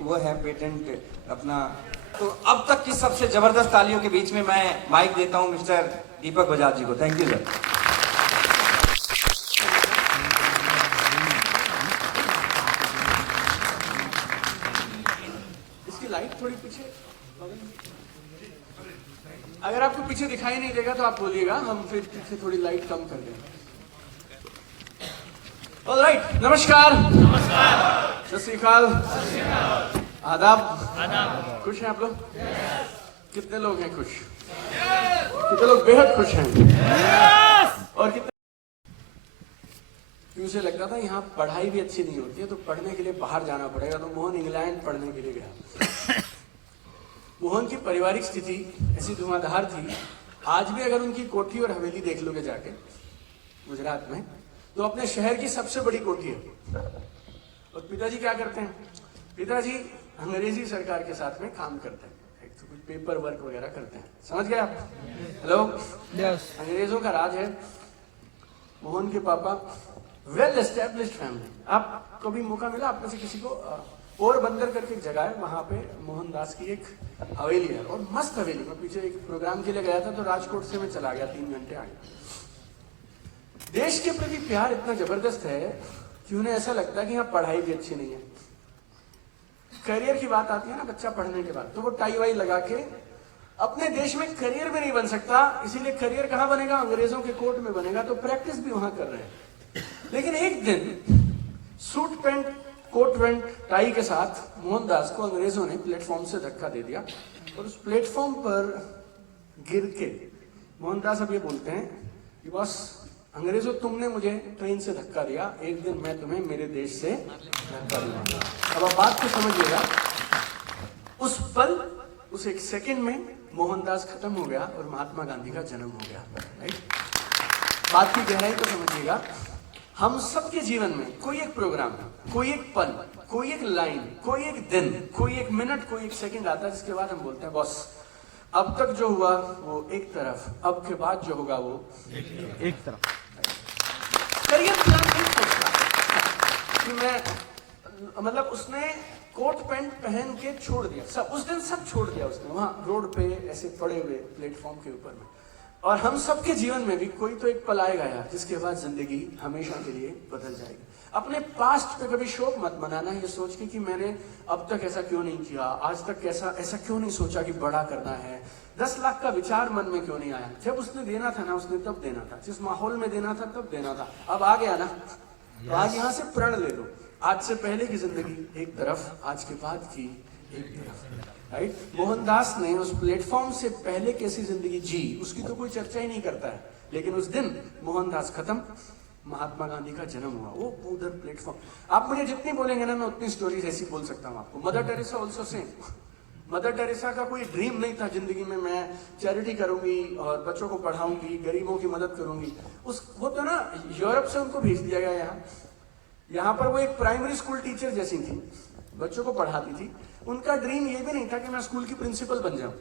वो है पेटेंट अपना। तो अब तक की सबसे जबरदस्त तालियों के बीच में मैं माइक देता हूं मिस्टर दीपक बजाज जी को। Thank you sir. इसकी लाइट थोड़ी पीछे, अगर आपको पीछे दिखाई नहीं देगा तो आप बोलिएगा, हम फिर पीछे थोड़ी लाइट कम कर देंगे। ऑलराइट, नमस्कार, सत श्री अकाल, आदाब। खुश हैं आप लोग? कितने लोग हैं खुश? कितने लोग बेहद खुश हैं? और कितने मुझे लगता था यहाँ पढ़ाई भी अच्छी नहीं होती है तो पढ़ने के लिए बाहर जाना पड़ेगा, तो मोहन इंग्लैंड पढ़ने के लिए गया। मोहन की पारिवारिक स्थिति ऐसी धुआंधार थी, आज भी अगर उनकी कोठी और हवेली देख लोगे जाके गुजरात में, तो अपने शहर की सबसे बड़ी कोठी है। और पिताजी क्या करते हैं? पिताजी अंग्रेजी सरकार के साथ में काम करते हैं, एक तो कुछ पेपर वर्क वगैरह करते हैं। समझ गए आप? Hello, yes. अंग्रेजों का राज है। मोहन के पापा वेल एस्टेब्लिश्ड फैमिली। आप कभी मौका मिला आप में से किसी को, पोरबंदर करके एक जगह है, वहां पे मोहनदास की एक हवेली है और मस्त हवेली। मैं पीछे एक प्रोग्राम के लिए गया था तो राजकोट से मैं चला गया, 3 घंटे आ गया। देश के प्रति प्यार इतना जबरदस्त है कि उन्हें ऐसा लगता है कि यहाँ पढ़ाई भी अच्छी नहीं है। करियर की बात आती है ना, बच्चा पढ़ने के बाद तो वो टाई वाई लगा के अपने देश में करियर भी नहीं बन सकता, इसीलिए करियर कहाँ बनेगा? अंग्रेजों के कोर्ट में बनेगा, तो प्रैक्टिस भी वहां कर रहे हैं। लेकिन एक दिन suit pant coat pant tie के साथ मोहनदास को अंग्रेजों ने प्लेटफॉर्म से धक्का दे दिया और उस प्लेटफॉर्म पर गिर के मोहनदास अब ये बोलते हैं कि बस अंग्रेजों, तुमने मुझे ट्रेन से धक्का दिया, एक दिन मैं तुम्हें मेरे देश से धक्का दूंगा। अब आप बात को समझिएगा, उस पल, उस एक सेकंड में मोहनदास खत्म हो गया और महात्मा गांधी का जन्म हो गया। राइट? बात की गहराई को समझिएगा। हम सबके जीवन में कोई एक प्रोग्राम, कोई एक पल, कोई एक लाइन, कोई एक दिन, कोई एक मिनट, कोई एक सेकंड आता है जिसके बाद हम बोलते हैं बस अब तक जो हुआ वो एक तरफ, अब के बाद जो होगा वो एक तरफ। करियर प्लान नहीं सोचता कि मैं, मतलब उसने कोट पैंट पहन के छोड़ दिया सब, उस दिन सब छोड़ दिया उसने वहां रोड पे ऐसे पड़े हुए प्लेटफॉर्म के ऊपर में। और हम सबके जीवन में भी कोई तो एक पल आएगा यार जिसके बाद जिंदगी हमेशा के लिए बदल जाएगी। अपने पास्ट पे कभी शोक मत मनाना, ये सोच के कि मैंने अब तक ऐसा क्यों नहीं किया, आज तक ऐसा क्यों नहीं सोचा कि बड़ा करना है, 10 लाख का विचार मन में क्यों नहीं आया। जब उसने देना था ना, उसने तब देना था, जिस माहौल में देना था तब देना था। अब आ गया ना, तो आज यहाँ से प्रण ले लो, आज से पहले की जिंदगी एक तरफ, आज के बाद की एक तरफ। राइट? मोहनदास ने उस प्लेटफॉर्म से पहले कैसी जिंदगी जी उसकी तो कोई चर्चा ही नहीं करता है, लेकिन उस दिन मोहनदास खत्म, महात्मा गांधी का जन्म हुआ, वो उधर प्लेटफॉर्म। आप मुझे जितनी बोलेंगे ना, मैं उतनी स्टोरीज ऐसी बोल सकता हूँ आपको। Mother Teresa also same. Mother Teresa का कोई ड्रीम नहीं था जिंदगी में मैं चैरिटी करूंगी और बच्चों को पढ़ाऊंगी, गरीबों की मदद करूंगी। वो तो ना यूरोप से उनको भेज दिया गया यहाँ पर वो एक प्राइमरी स्कूल टीचर जैसी थी, बच्चों को पढ़ाती थी। उनका ड्रीम ये भी नहीं था कि मैं स्कूल की प्रिंसिपल बन जाऊं।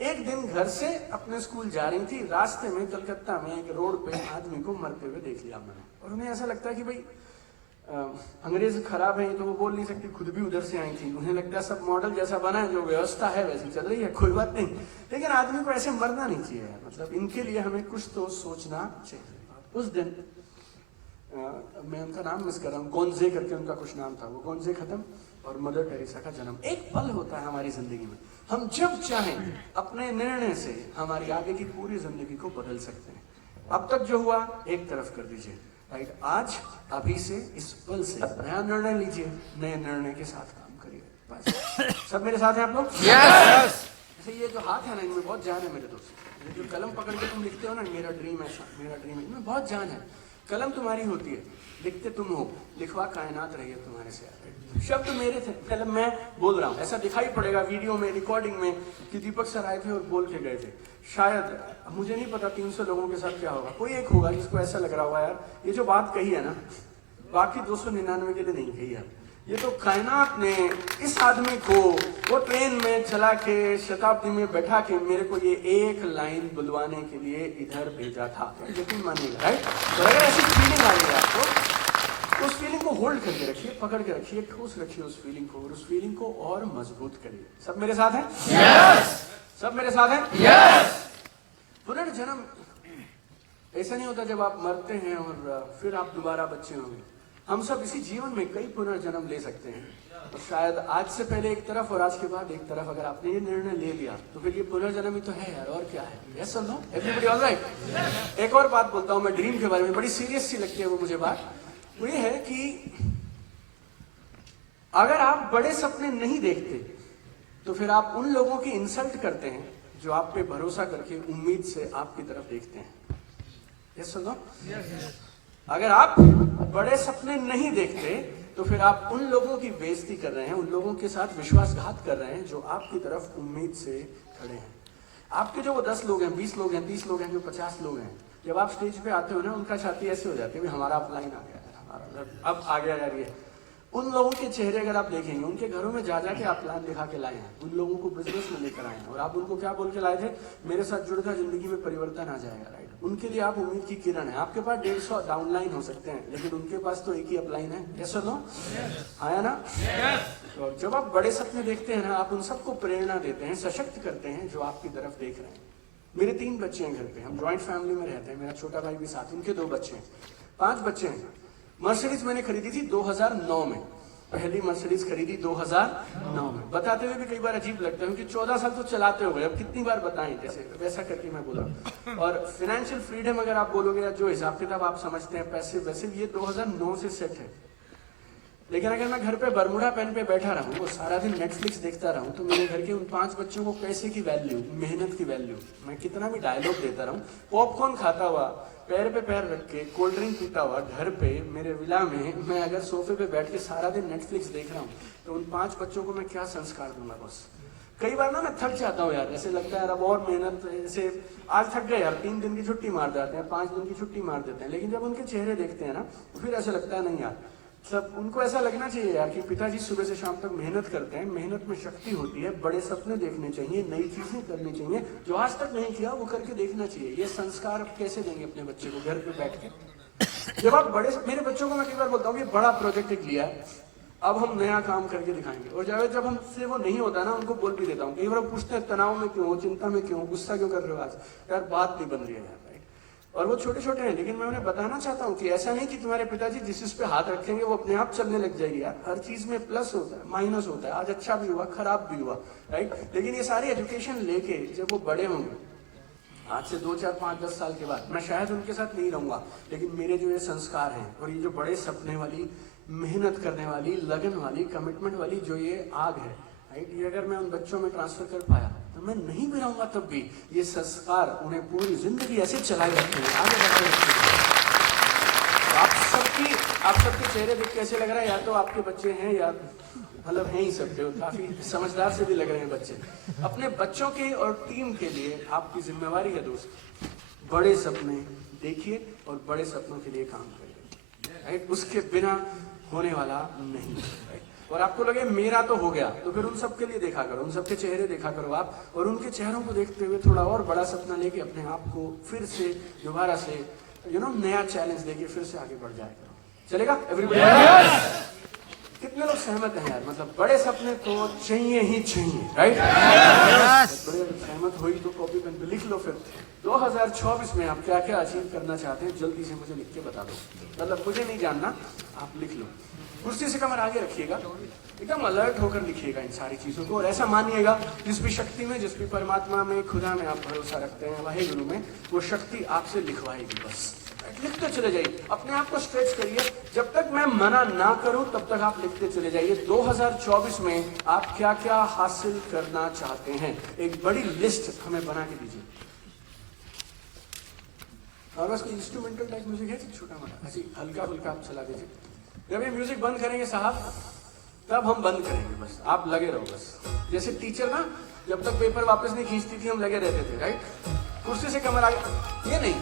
एक दिन घर से अपने स्कूल जा रही थी, रास्ते में कलकत्ता में एक रोड पे आदमी को मरते हुए देख लिया मैंने, और उन्हें ऐसा लगता है कि भाई अंग्रेज खराब है तो वो बोल नहीं सकती, खुद भी उधर से आई थी, उन्हें लगता है सब मॉडल जैसा बना है, जो व्यवस्था है वैसी चल रही है, कोई बात नहीं, लेकिन आदमी को ऐसे मरना नहीं चाहिए। मतलब इनके लिए हमें कुछ तो सोचना चाहिए। उस दिन मैं उनका नाम मिस कर रहा हूँ, गोंजे करके उनका कुछ नाम था, वो गोंजे खत्म और मदर टेरेसा का जन्म। एक पल होता है हमारी जिंदगी में, हम जब चाहें अपने निर्णय से हमारी आगे की पूरी जिंदगी को बदल सकते हैं। अब तक जो हुआ एक तरफ कर दीजिए। राइट? आज अभी से इस पल से नया निर्णय लीजिए, नए निर्णय के साथ काम करिए। बस सब मेरे साथ हैं आप लोग? yes! जैसे ये जो हाथ है ना, इनमें बहुत जान है मेरे दोस्त। जो कलम पकड़ के तुम लिखते हो ना, मेरा ड्रीम ऐसा, मेरा ड्रीम, इनमें बहुत जान है। कलम तुम्हारी होती है, लिखते तुम हो, लिखवा कायनात रही है तुम्हारे से। शब्द मेरे थे, पहले मैं बोल रहा हूँ, ऐसा दिखाई पड़ेगा वीडियो में, रिकॉर्डिंग में कि दीपक सर आए थे और बोल के गए थे। शायद, मुझे नहीं पता 300 लोगों के साथ क्या होगा, कोई एक होगा जिसको ऐसा लग रहा होगा यार ये जो बात कही है ना, बाकी 299 के लिए नहीं कही है, ये तो कायनात ने इस आदमी को वो ट्रेन में चला के शताब्दी में बैठा के मेरे को ये एक लाइन बुलवाने के लिए इधर भेजा था। यकीन मानिएगा। राइट? तो अगर ऐसी फीलिंग आ रही है आपको, उस फीलिंग को होल्ड करके रखिए, पकड़ के रखिए, ठोस रखिए उस फीलिंग को, और उस फीलिंग को और मजबूत करिए। सब मेरे साथ हैं? yes! सब मेरे साथ हैं? yes! पुनर्जन्म ऐसा नहीं होता जब आप मरते हैं और फिर आप दोबारा बच्चे होंगे। हम सब इसी जीवन में कई पुनर्जन्म ले सकते हैं, और शायद आज से पहले एक तरफ और आज के बाद एक तरफ। अगर आपने ये निर्णय ले लिया तो फिर ये पुनर्जन्म ही तो है यार, और क्या है? यस और नो? Everybody alright? एक और बात बोलता हूं मैं ड्रीम के बारे में, बड़ी सीरियस सी लगती है वो मुझे बात। वो ये है कि अगर आप बड़े सपने नहीं देखते तो फिर आप उन लोगों की इंसल्ट करते हैं जो आप पे भरोसा करके उम्मीद से आपकी तरफ देखते हैं। यस सुनो? अगर आप बड़े सपने नहीं देखते तो फिर आप उन लोगों की बेइज्जती कर रहे हैं, उन लोगों के साथ विश्वासघात कर रहे हैं जो आपकी तरफ उम्मीद से खड़े हैं। आपके जो वो 10 लोग हैं, 20 लोग हैं, 30 लोग हैं, जो 50 लोग हैं, जब आप स्टेज पे आते हो ना, उनका छाती ऐसे हो जाती है, हमारा अपलाइन आ गया है, हमारा अब आ गया यार ये। उन लोगों के चेहरे अगर आप देखेंगे, उनके घरों में जा जाके आप प्लान दिखा के लाए हैं, उन लोगों को बिजनेस में लेकर आए हैं, और आप उनको क्या बोल के लाए थे? मेरे साथ जुड़कर जिंदगी में परिवर्तन आ जाएगा, राइट? उनके लिए आप उम्मीद की किरण है। आपके पास 150 डाउनलाइन हो सकते हैं, लेकिन उनके पास तो एक ही अपलाइन है। यस और नो? आया ना? और जब आप बड़े सपने देखते हैं ना, आप उन सबको प्रेरणा देते हैं, सशक्त करते हैं जो आपकी तरफ देख रहे हैं। मेरे 3 बच्चे हैं घर पे, हम जॉइंट फैमिली में रहते हैं, मेरा छोटा भाई भी साथ, उनके 2 बच्चे हैं, 5 बच्चे हैं। मर्सिडीज मैंने खरीदी थी 2009 में, पहली मर्सिडीज खरीदी 2009 में। बताते हुए भी कई बार अजीब लगता है क्योंकि 14 साल तो चलाते हो गए, अब कितनी बार बताएं, जैसे वैसा करके मैं बोला। और फाइनेंशियल फ्रीडम अगर आप बोलोगे या जो हिसाब किताब आप समझते हैं पैसे, वैसे ये 2009 से सेट है। लेकिन अगर मैं घर पे बरमुडा पेन पे बैठा रहूं और सारा दिन नेटफ्लिक्स देखता रहूं, तो मेरे घर के उन 5 बच्चों को पैसे की वैल्यू, मेहनत की वैल्यू, मैं कितना भी डायलॉग देता रहूं, पॉपकॉर्न खाता हुआ, पैर पे पैर रख के, कोल्ड ड्रिंक पीता हुआ, घर पे मेरे विला में मैं अगर सोफे पे बैठ के सारा दिन नेटफ्लिक्स देख रहा हूँ, तो उन 5 बच्चों को मैं क्या संस्कार दूंगा? बस कई बार ना मैं थक जाता हूँ यार, ऐसे लगता है यार अब और मेहनत, ऐसे आज थक गए यार, 3 दिन की छुट्टी मार जाते हैं, 5 दिन की छुट्टी मार देते हैं। लेकिन जब उनके चेहरे देखते हैं ना, तो फिर ऐसा लगता है नहीं यार, सब उनको ऐसा लगना चाहिए यार कि पिताजी सुबह से शाम तक मेहनत करते हैं, मेहनत में शक्ति होती है, बड़े सपने देखने चाहिए, नई चीजें करनी चाहिए, जो आज तक नहीं किया वो करके देखना चाहिए। ये संस्कार आप कैसे देंगे अपने बच्चे को घर पे बैठ के? जब आप बड़े, मेरे बच्चों को मैं कई बार बोलता हूँ कि बड़ा प्रोजेक्ट एक लिया है, अब हम नया काम करके दिखाएंगे, और जब हमसे वो नहीं होता ना, उनको बोल भी देता हूँ। कई बार पूछते हैं तनाव में क्यों हो, चिंता में क्यों, गुस्सा क्यों कर रहे हो आज? यार बात नहीं बन रही है यार, राइट? और वो छोटे छोटे हैं, लेकिन मैं उन्हें बताना चाहता हूँ कि ऐसा नहीं कि तुम्हारे पिताजी जिस चीज पे हाथ रखेंगे वो अपने आप चलने लग जाएगी यार। हर चीज में प्लस होता है, माइनस होता है, आज अच्छा भी हुआ, खराब भी हुआ, राइट? लेकिन ये सारी एजुकेशन लेके जब वो बड़े होंगे, आज से 2, 4, 5, 10 साल के बाद, मैं शायद उनके साथ नहीं रहूंगा, लेकिन मेरे जो ये संस्कार हैं और ये जो बड़े सपने वाली, मेहनत करने वाली, लगन वाली, कमिटमेंट वाली जो ये आग है, राइट, ये अगर मैं उन बच्चों में ट्रांसफर कर पाया तो मैं नहीं भी रहूंगा तब भी ये संस्कार उन्हें पूरी जिंदगी ऐसे चलाए रखेंगे, आगे बढ़ाए रखेंगे। आप सबके चेहरे देख के ऐसे लग रहा है या तो आपके बच्चे हैं या मतलब हैं ही सबके, काफी समझदार से भी लग रहे हैं बच्चे। अपने बच्चों के और टीम के लिए आपकी जिम्मेवारी है दोस्त, बड़े सपने देखिए और बड़े सपनों के लिए काम करिए, राइट? उसके बिना होने वाला नहीं, राइट? और आपको लगे मेरा तो हो गया, तो फिर उन सबके लिए देखा करो, उन सबके चेहरे देखा करो आप, और उनके चेहरों को देखते हुए थोड़ा और बड़ा सपना लेके अपने आप को फिर से दोबारा से नया चैलेंज देके फिर से आगे बढ़ जाए करो। चलेगा एवरीबॉडी? कितने लोग सहमत हैं यार? मतलब बड़े सपने तो चाहिए ही चाहिए, राइट? बड़े सहमत हुई तो कॉपी पेन पे लिख लो फिर 2024 में आप क्या क्या अचीव करना चाहते हैं, जल्दी से मुझे लिख के बता दो। मतलब मुझे नहीं जानना, आप लिख लो। कुर्सी से कमर आगे रखिएगा, एकदम अलर्ट होकर लिखिएगा इन सारी चीजों को, और ऐसा मानिएगा जिस भी शक्ति में, जिस भी परमात्मा में, खुदा में आप भरोसा रखते हैं, वाहे गुरु में, वो शक्ति आपसे लिखवाएगी। बस लिखते चले जाइए, अपने आप को स्ट्रेच करिए, जब तक मैं मना ना करूं तब तक आप लिखते चले जाइए 2024 में आप क्या क्या हासिल करना चाहते हैं। एक बड़ी लिस्ट हमें बना के दीजिए। और बस कोई इंस्ट्रूमेंटल टाइप म्यूजिक है, छोटा मोटा ऐसी हल्का फुल्का आप चला दीजिए। जब ये म्यूजिक बंद करेंगे साहब, तब हम बंद करेंगे, बस आप लगे रहो। बस जैसे टीचर ना जब तक पेपर वापस नहीं खींचती थी हम लगे रहते थे, राइट? कुर्सी से कमर आगे, ये नहीं,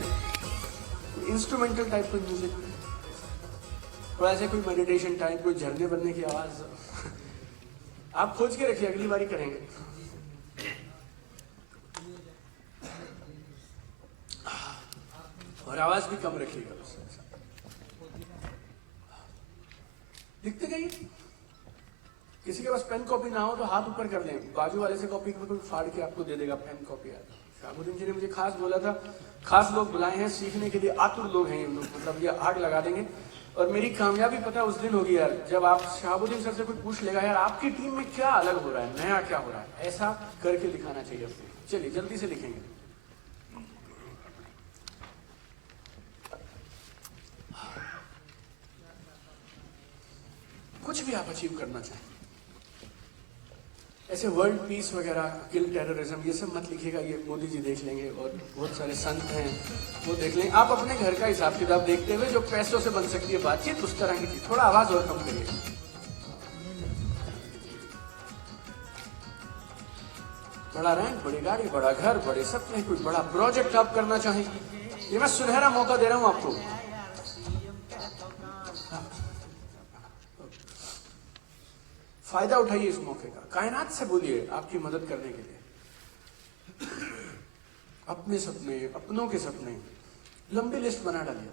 इंस्ट्रूमेंटल टाइप का म्यूजिक, थोड़ा ऐसे कोई मेडिटेशन टाइप, कोई झरने बनने की आवाज आप खोज के रखिए, अगली बारी करेंगे। और आवाज भी कम रखिएगा। लिखते जाइए। किसी के पास पेन कॉपी ना हो तो हाथ ऊपर कर लें, बाजू वाले से कॉपी कोई फाड़ के आपको दे देगा पेन कॉपी। शहाबुद्दीन जी ने मुझे खास बोला था, खास लोग बुलाए हैं सीखने के लिए, आतुर लोग हैं ये लोग, मतलब ये आग लगा देंगे। और मेरी कामयाबी पता उस दिन होगी यार, जब आप शहाबुद्दीन सर से कोई पूछ लेगा यार आपकी टीम में क्या अलग हो रहा है, नया क्या हो रहा है, ऐसा करके दिखाना चाहिए अपने। चलिए जल्दी से लिखेंगे। कुछ भी आप अचीव करना चाहें, ऐसे वर्ल्ड पीस वगैरह, किल टेररिज्म, ये सब मत लिखिएगा, ये मोदी जी देख लेंगे और बहुत सारे संत हैं वो देख लेंगे। आप अपने घर का हिसाब किताब देखते हुए जो पैसों से बन सकती है बातचीत, उस तरह की चीज, थोड़ा आवाज और कम करिए। बड़ा रैंक, बड़ी गाड़ी, बड़ा घर, बड़े सपने, कोई बड़ा प्रोजेक्ट आप करना चाहें, ये मैं सुनहरा मौका दे रहा हूं आपको। फायदा उठाइए इस मौके का, कायनात से बोलिए आपकी मदद करने के लिए। अपने सपने, अपनों के सपने, लंबी लिस्ट बना डालिए।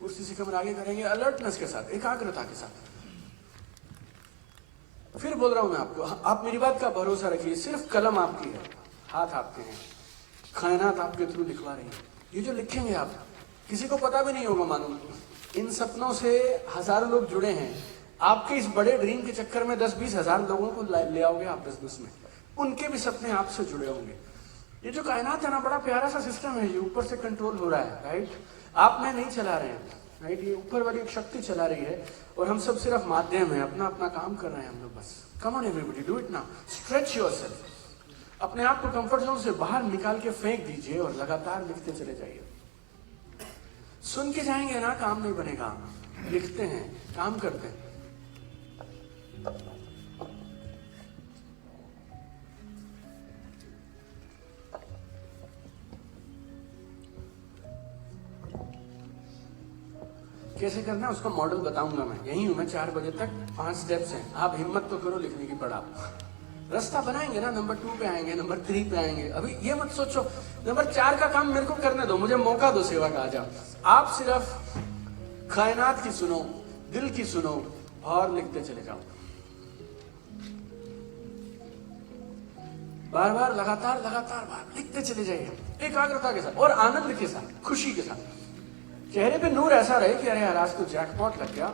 कुर्सी से कमर आगे करेंगे, अलर्टनेस के साथ, एकाग्रता के साथ। फिर बोल रहा हूं मैं आपको, आप मेरी बात का भरोसा रखिए, सिर्फ कलम आपकी है, हाथ आपके हैं, कायनात आपके थ्रू लिखवा रही है। ये जो लिखेंगे आप, किसी को पता भी नहीं होगा मालूम, इन सपनों से हजारों लोग जुड़े हैं। आपके इस बड़े ड्रीम के चक्कर में 10-20 हजार लोगों को ले आओगे आप बिजनेस में, उनके भी सपने आपसे जुड़े होंगे। ये जो कायनात है ना, बड़ा प्यारा सा सिस्टम है, ये ऊपर से कंट्रोल हो रहा है, राइट? आप में नहीं चला रहे हैं, राइट? ये ऊपर वाली एक शक्ति चला रही है और हम सब सिर्फ माध्यम है, अपना अपना काम कर रहे हैं हम लोग बस। Come on everybody, do it now, stretch yourself. अपने आप को कंफर्ट जोन से बाहर निकाल के फेंक दीजिए और लगातार लिखते चले जाइए। सुन के जाएंगे ना, काम नहीं बनेगा। लिखते हैं, काम करते हैं। कैसे करना है उसका मॉडल बताऊंगा मैं, यही हूं मैं 4 बजे तक, 5 स्टेप्स हैं। आप हिम्मत तो करो लिखने की, पड़ा रास्ता बनाएंगे ना, नंबर 2 पे आएंगे, नंबर 3 पे आएंगे। अभी ये मत सोचो नंबर 4 का काम मेरे को करने दो, मुझे मौका दो सेवा का। आ जाओ, आप सिर्फ कायनात की सुनो, दिल की सुनो और लिखते चले जाओ, बार बार, लगातार लगातार बार लिखते चले जाइए, एकाग्रता के साथ और आनंद के साथ, खुशी के साथ। चेहरे पे नूर ऐसा रहे कि अरे यार आज तो जैकपॉट लग गया,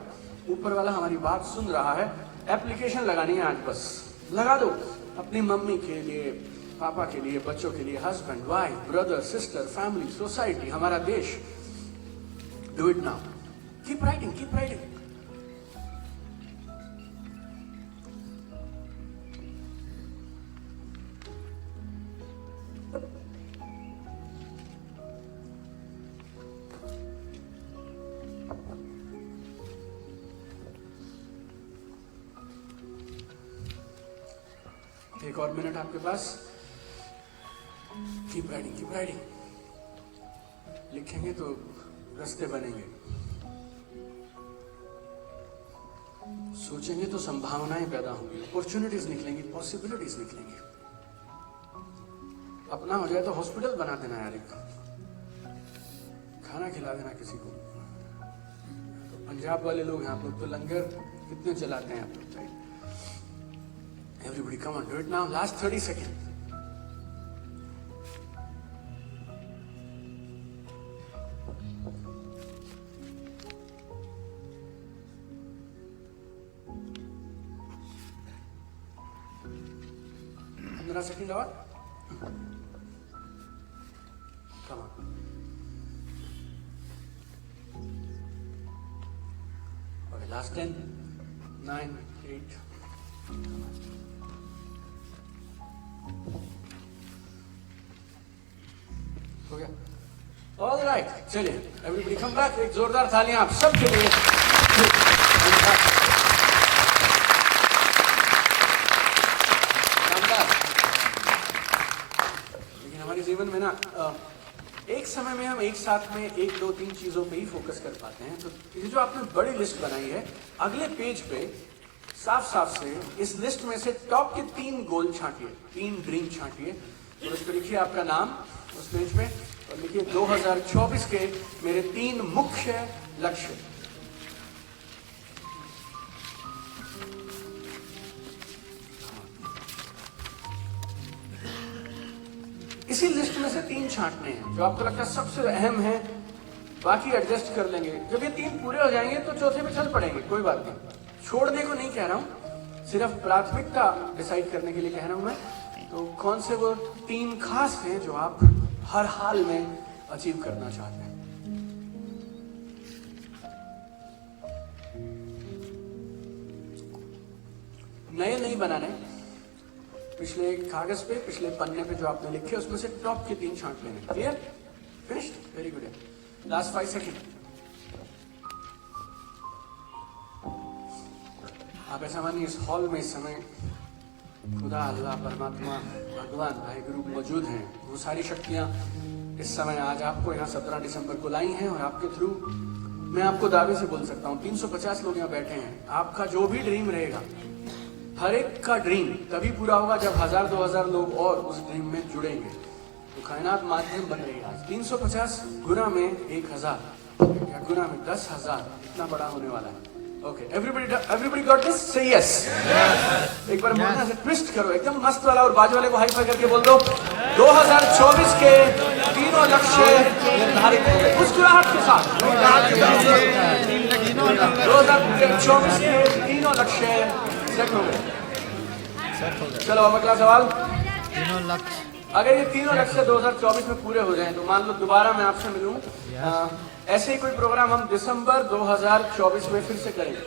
ऊपर वाला हमारी बात सुन रहा है। एप्लीकेशन लगानी है आज, बस लगा दो, अपनी मम्मी के लिए, पापा के लिए, बच्चों के लिए, husband, wife, brother, sister, family, society, हमारा देश। Do it now, keep writing, keep writing. एक और मिनट आपके पास, कीप राइटिंग, कीप राइटिंग। लिखेंगे तो रास्ते बनेंगे, सोचेंगे तो संभावनाएं पैदा होंगी, अपॉर्चुनिटीज निकलेंगी, पॉसिबिलिटीज निकलेंगी। अपना हो जाए तो हॉस्पिटल बना देना यार, एक खाना खिला देना किसी को। तो पंजाब वाले लोग हैं आप लोग, तो लंगर कितने चलाते हैं आप लोग? Everybody, come on, do it now. Last 30 seconds. Second और come on. Okay, last 10, 9, 8. हो गया? All right, चलिए, everybody come back. एक जोरदार तालियां आप सबके लिए। लेकिन हमारे जीवन में ना एक समय में हम एक साथ में 1, 2, 3 चीजों पे ही फोकस कर पाते हैं। तो ये जो आपने बड़ी लिस्ट बनाई है, अगले पेज पे साफ साफ से इस लिस्ट में से टॉप के 3 गोल छांटिए, 3 ड्रीम छांटिए और उस पर लिखिए आपका नाम उस पेज पे और लिखिए 2024 के मेरे 3 मुख्य लक्ष्य। इसी लिस्ट में से 3 छांटने हैं जो आपको लगता है सबसे अहम है, बाकी एडजस्ट कर लेंगे। जब ये 3 पूरे हो जाएंगे तो चौथे पे चल पड़ेंगे, कोई बात नहीं। छोड़ने को नहीं कह रहा हूं, सिर्फ प्राथमिकता डिसाइड करने के लिए कह रहा हूं मैं। तो कौन से वो 3 खास हैं जो आप हर हाल में अचीव करना चाहते हैं? नए नहीं बनाने, पिछले कागज पे, पिछले पन्ने पे जो आपने लिखे उसमें से टॉप के 3 छांट लेने। Clear? Finished? Very good. Last 5 second. आप ऐसा मानिए इस हॉल में इस समय खुदा, अल्लाह, परमात्मा, भगवान, वाहिगुरु मौजूद हैं। वो सारी शक्तियां इस समय आज आपको यहाँ 17 दिसंबर को लाई हैं और आपके थ्रू मैं आपको दावे से बोल सकता हूँ 350 लोग यहाँ बैठे हैं। आपका जो भी ड्रीम रहेगा, हर एक का ड्रीम तभी पूरा होगा जब 1000-2000 लोग और उस ड्रीम में जुड़ेंगे। तो कायनात माध्यम बन रही है आज। 350 गुना में 1000 या गुना में 10,000, इतना बड़ा होने वाला है। Okay, everybody got this? से यस। एक बार बोलना से ट्विस्ट करो एकदम मस्त वाला और बाजू वाले को हाई फाई करके बोल दो 2024 के तीनों लक्ष्य निर्धारित हो गए मुस्कुराहट के साथ। 2024 के तीनों लक्ष्य सेट हो गए। चलो अब अगला सवाल। तीनों लक्ष्य, अगर ये तीनों लक्ष्य 2024 में पूरे हो जाएं तो मान लो दोबारा मैं आपसे मिलूं, ऐसे ही कोई प्रोग्राम हम दिसंबर 2024 में फिर से करेंगे,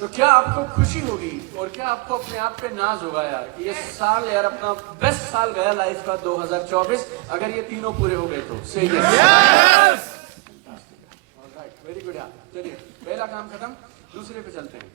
तो क्या आपको खुशी होगी और क्या आपको अपने आप पे नाज होगा यार कि ये साल यार अपना बेस्ट साल गया लाइफ का 2024, अगर ये तीनों पूरे हो गए तो? से यस। ऑलराइट, वेरी गुड यार। चलिए पहला काम खत्म, दूसरे पे चलते हैं।